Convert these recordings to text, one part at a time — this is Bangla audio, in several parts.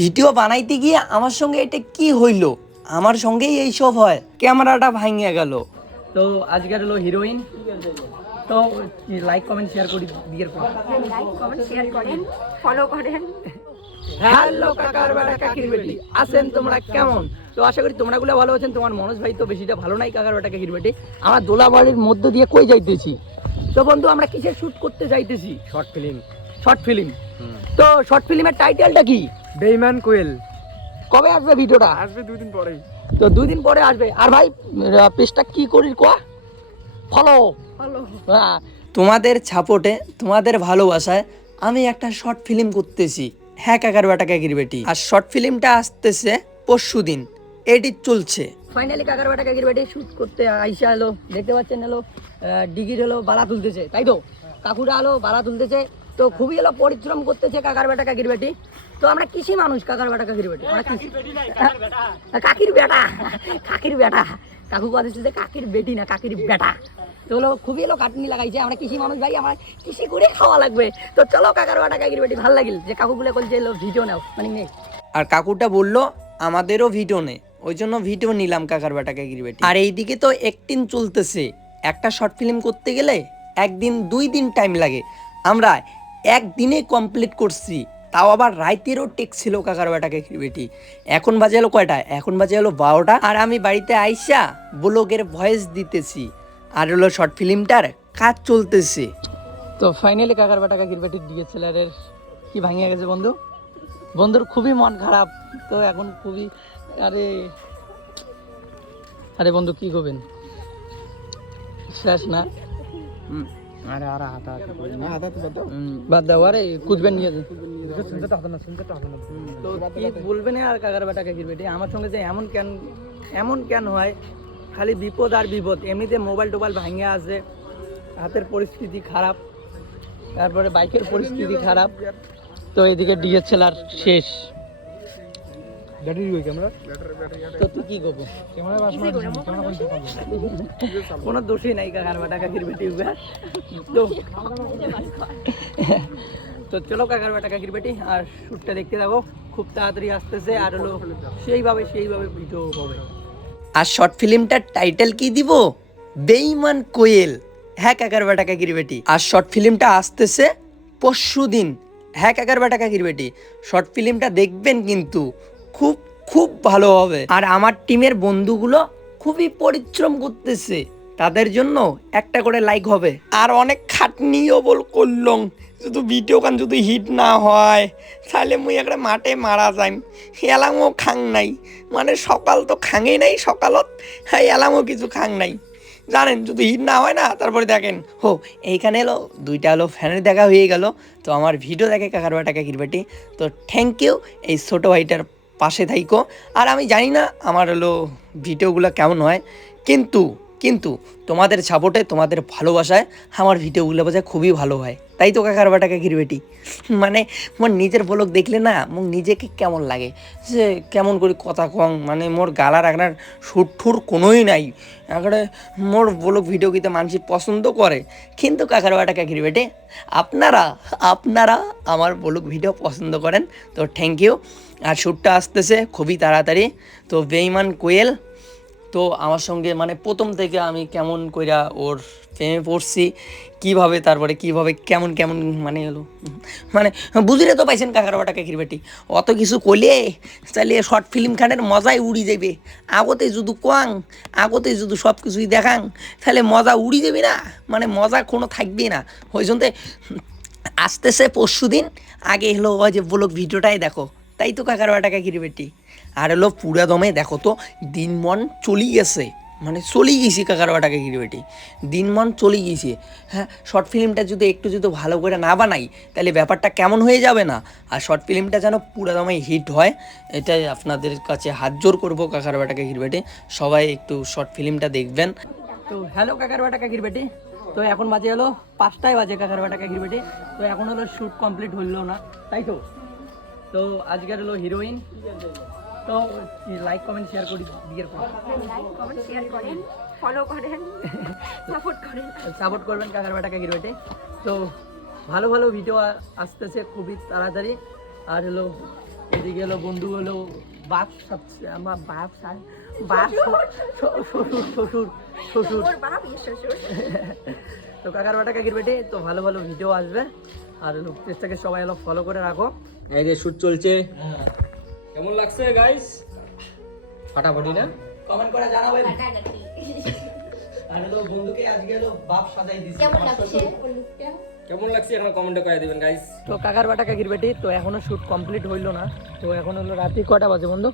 ভিডিও বানাইতে গিয়ে আমার সঙ্গে এটা কি হইল, আমার সঙ্গেই এইসব হয়, ক্যামেরাটা ভাঙিয়ে গেল। তো আজকের হলো হিরোইন। তো লাইক কমেন্ট শেয়ার করি দিয়ে লাইক কমেন্ট শেয়ার করেন, ফলো করেন। হ্যালো কাকার বেটা কাকির বেটি, আছেন তোমরা কেমন? তো আশা করি তোমরা গুলো ভালো আছেন। তোমার মনোজ ভাই তো বেশিটা ভালো নাই। কাকার বেটা কাকির বেটি, আমরা দোলাবাড়ির মধ্য দিয়ে কই যাইতেছি? তো বন্ধু আমরা কিসের শুট করতে যাইতেছি? Short film. Short film. তো শর্ট ফিল্মের টাইটেলটা কি? বেঈমান কোয়েল। কবে আসবে ভিডিওটা? আসবে 2 দিন পরেই। তো 2 দিন পরে আসবে। আর ভাই পেজটা কি করি কোয়া? ফলো। তোমাদের সাপোর্টে, তোমাদের ভালোবাসায় আমি একটা শর্ট ফিল্ম করতেছি, হ্যাঁ কাকার বেটা কাকির বেটি। আর শর্ট ফিল্মটা আসতেছে পরশুদিন, এডিট চলছে। ফাইনালি কাকার বেটা কাকির বেটি শুট করতে আইসা এলো, দেখতে পাচ্ছেন এলো ডিগির হলো বালা তুলতেছে, তাই তো কাকুরা এলো বালা তুলতেছে। তো খুবই এলো পরিশ্রম করতেছে কাকার বেটা কাকির বেটি। তো আমরা কৃষি মানুষ কাকার বেটা কাকির বেটি, আমরা কাকির বেটা, কাকির বেটা। কাকু কথা যে কাকির বেটি না কাকির বেটা। তো হলো খুবই এলো কাটনি লাগাইছে, আমরা কৃষি মানুষ ভাই, আমার কৃষি করে খাওয়া লাগবে। তো চলো কাকার বেটা কাকির বেটি ভাল লাগিল যে কাকুগুলো বলছে এলো ভিডিও নাও মানে নেই। আর কাকুটা বললো আমাদেরও ভিডিও নে, ওই জন্য ভিডিও নিলাম কাকার বেটা কাকির বেটি। আর এইদিকে তো একদিন চলতেছে, একটা শর্ট ফিল্ম করতে গেলে 1 দিন 2 দিন টাইম লাগে, আমরা 1 দিনে কমপ্লিট করছি। তাও আবার রাইতেরও টেক ছিল কাকার বেটা কাকির বেটি। এখন বাজে এলো কয়টা? এখন বাজে এলো 12টা। আর আমি বাড়িতে আইসা ব্লগের ভয়েস দিতেছি, আর হলো শর্ট ফিল্মটার কাজ চলতেছে। তো ফাইনালি কাকার বেটা কাকির বেটির ডিএসএলআরের কি ভাঙিয়ে গেছে বন্ধু। বন্ধুর খুবই মন খারাপ। তো এখন খুবই আরে আরে বন্ধু কি করবেন, শেষ না? আরে আরে হাতা হাতা তো বাদ দাও, আরে কুচবেন নিয়ে যে শুনতে তো হবে না, শুনতে তো হবে না। তো কি বলবেন আর কাকার বেটা কাকির বেটি, আমার সঙ্গে যে এমন কেন হয়? খালি বিপদ আর বিপদ। এমনিতে মোবাইল টোবাইল ভাঙে আছে, হাতের পরিস্থিতি খারাপ, তারপরে বাইকের পরিস্থিতি খারাপ। তো এদিকে ডিএসএলআর শেষ। ব্যাটারি ওই ক্যামেরা তো তুই কি করবো? ক্যামেরা বাস মার ক্যামেরা বন্ধ করব। কোনো দোষই নাই কাকার বেটা কাকির বেটি। তো তো চলো কাকার বেটা কাকির বেটি, আর শ্যুটটা দেখতে থাকো, খুব তাড়াতাড়ি আসতেছে। আর হলো সেইভাবে ভিডিও হবে। আর শর্ট ফিল্মটার টাইটেল কি দিব? বেঈমান কোয়েল, হ্যাঁ কাকার বেটা কাকির বেটি। আর শর্ট ফিল্মটা আসতেছে পরশুদিন, হ্যাঁ কাকার বেটা কাকির বেটি। শর্ট ফিল্মটা দেখবেন কিন্তু খুব খুব ভালো হবে। আর আমার টিমের বন্ধুগুলো খুবই পরিশ্রম করতেছে, তাদের জন্য একটা করে লাইক হবে। আর অনেক খাটনিও করলাম, শুধু ভিডিও গান যদি হিট না হয় তাহলে মুই একটা মাঠে মারা যাই। এলামও খাং নাই, মানে সকাল তো খাঙেই নাই, সকালত হ্যাঁ এলামও কিছু খাং নাই জানেন। যদি হিট না হয় না, তারপরে দেখেন হো এইখানে এলো 2টা হলো ফ্যানের দেখা হয়ে গেল। তো আমার ভিডিও দেখে কাকার বেটা কাকির বেটি। তো থ্যাংক ইউ এই ছোটো ভাইটার পাশে থাইকো। আর আমি জানি না আমার হলো ভিডিওগুলো কেমন হয়, কিন্তু তোমাদের সাপোর্টে, তোমাদের ভালোবাসায় আমার ভিডিওগুলো বোঝা খুবই ভালো হয়। তাই তো কাকার বেটা কাকির বেটি, মানে মোর নিজের ব্লগ দেখলে না মোক নিজেকে কেমন লাগে, যে কেমন করে কথা কম, মানে মোর গালার একবার সুর কোনোই নাই। একবারে মোর ব্লগ ভিডিও কিন্তু মানুষ পছন্দ করে। কিন্তু কাকার বেটা কাকির বেটি, আপনারা আমার ব্লগ ভিডিও পছন্দ করেন, তো থ্যাংক ইউ। আর শ্যুটটা আসতেছে খুবই তাড়াতাড়ি। তো বেঈমান কোয়েল তো আমার সঙ্গে মানে প্রথম থেকে আমি কেমন কইরা ওর প্রেমে পড়ছি, কিভাবে, তারপরে কিভাবে কেমন মানে হলো, মানে বুঝলে তো পাইছেন কাকার বেটা কাকির বেটি। অত কিছু কইলে চাইলে শর্ট ফিল্ম খানের মজাই উড়ি যাবে। আগতে যদি আগতে যদি সব কিছুই দেখাং তাহলে মজা উড়ি যাবে না, মানে মজা কোনো থাকবে না। ওই জন্য আসতেছে পরশুদিন, আগে হলো ওই যে ব্লগ ভিডিওটাই দেখো, তাই তো কাকার বেটা কাকির বেটি। আর হলো পুরা দমে দেখো তো দিন মন চলি গেছে, মানে চলেই গেছি কাকার বেটা কাকির বেটি, দিন মন চলে গেছে। হ্যাঁ শর্ট ফিল্মটা যদি একটু ভালো করে না বানাই তাহলে ব্যাপারটা কেমন হয়ে যাবে না। আর শর্ট ফিল্মটা যেন পুরা দমে হিট হয়, এটাই আপনাদের কাছে হাত জোর করবো কাকার বেটা কাকির বেটি। সবাই একটু শর্ট ফিল্মটা দেখবেন। তো হ্যালো কাকার বেটা কাকির বেটি, তো এখন বাজে হলো 5টায় বাজে কাকার বেটা কাকির বেটি। তো এখন হলো শ্যুট কমপ্লিট হইলো না, তাই তো। তো আজকের হলো হিরোইন। তো লাইক কমেন্ট শেয়ার করি দিয়ে লাইক কমেন্ট শেয়ার করেন, ফলো করেন, সাপোর্ট করবেন কাকার বেটা কাকির বেটি। তো ভালো ভিডিও আসতেছে খুবই তাড়াতাড়ি। আর হলো এদিকে হলো বন্ধু হলো বাপ সবচেয়ে আমার বাপ বাপ শ্বশুর শ্বশুর শ্বশুর ওর বাপ ইয়ে শ্বশুর। তো কাকার বাটা কাকির বেটে তো ভালো ভালো ভিডিও আসবে আর পেজটাকে সবাই হলো ফলো করে রাখো। এই যে শুট চলছে, কেমন লাগছে গাইস? ফাটাফাটি না? কমেন্ট করে জানাবেন। আর হলো বন্ধুকে আজকে হলো বাপ সাজাই দিছি। কেমন লাগছে ওর লুকটা? কেমন লাগছে এখন কমেন্টে করে দিবেন গাইস। তো কাকার বাটা কাকির বেটে তো এখনো শুট কমপ্লিট হইলো না। তো এখন হলো রাতে কটা বাজে বন্ধু?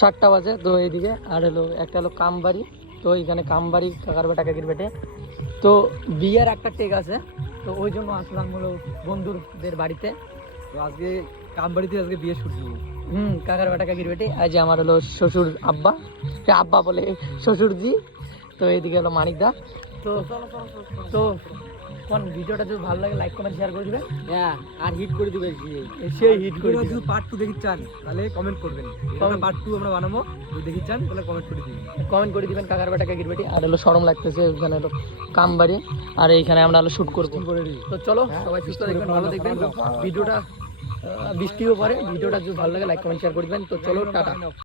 7টা বাজে। তো এইদিকে আর হলো একটা হলো কামবাড়ি, তো এইখানে কামবাড়ি কাকার বাটা কাকির বেটে। তো বিয়ের একটা টেক আছে, তো ওই জন্য আসলাম হলো বন্ধুদের বাড়িতে। তো আজকে কামবাড়িতে আজকে বিয়ে শুট দিব। কাকার বাটা কাকির বেটে। আজ আমার হলো শ্বশুর আব্বা, আব্বা বলে শ্বশুরজি। তো এইদিকে হলো মানিকদা। তো তো কোন ভিডিওটা যদি ভালো লাগে লাইক কমেন্ট শেয়ার করে দিবে। হ্যাঁ, আর হিট করে দিবে সেই হিট করে ভিডিও দিবে। যদি পার্ট 2 দেখতে চান তাহলে কমেন্ট করবেন। তাহলে পার্ট 2 আমরা বানাবো, যদি দেখতে চান তাহলে কমেন্ট করে দিবেন। কমেন্ট করে দিবেন কাকার বাটা কাকির বেটি। আর হলো শরম লাগতেছে, ওখানে হলো কামবাড়ি আর এইখানে আমরা হলো শুট করবো। তো চলো সবাই সুস্থ দেখবেন, ভালো দেখবেন ভিডিওটা। বৃষ্টিও পরে, ভিডিওটা যদি ভালো লাগে লাইক কমেন্ট শেয়ার করে দিবেন। তো চলো টাটা।